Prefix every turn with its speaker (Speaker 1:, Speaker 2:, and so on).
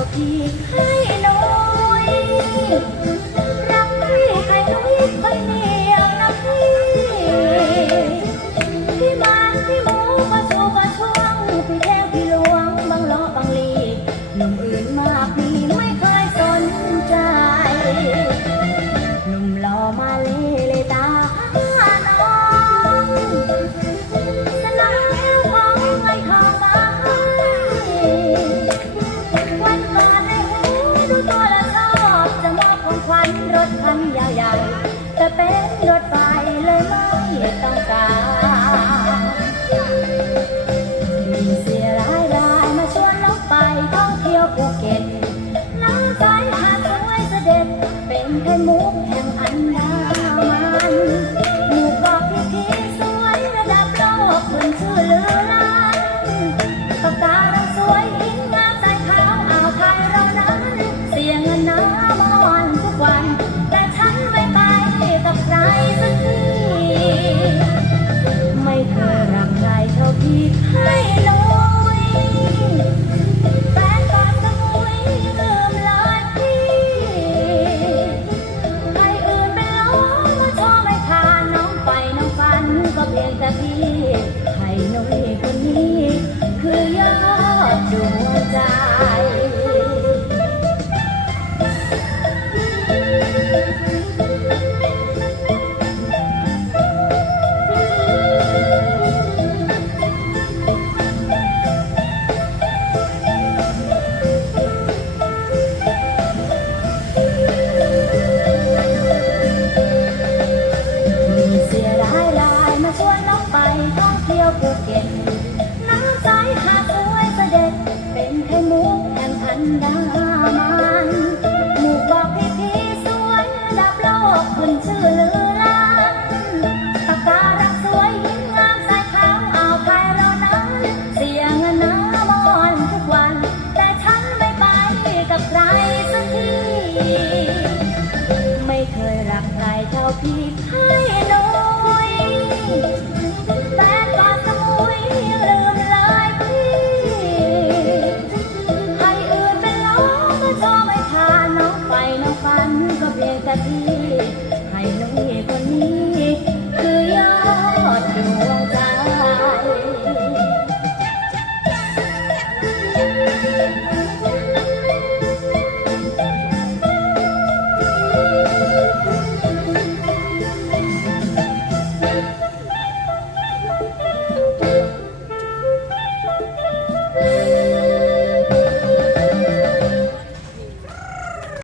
Speaker 1: อกอีกให้น ไม่ต้องการมีเสียรายรายมาชวนเราไปท่องเที่ยวภูเก็ตน้ำใสหาดสวยเสด็จ เป็นไข่มุกแห่งอันดามันหมู่เกาะที่ที่สวยระดับโลกคนชื่อลือ แห่งอันดามันหมู่เกาะพี่พี่สวยระดับโลกขึ้นชื่อลือล้านปากการังสวยหินงามสายขาวอ่าวไทยเรานั้น เสียงินน้ำมอนทุกวัน แต่ฉันไม่ไปกับใครสักที ไม่เคยรักใครเท่าพี่ให้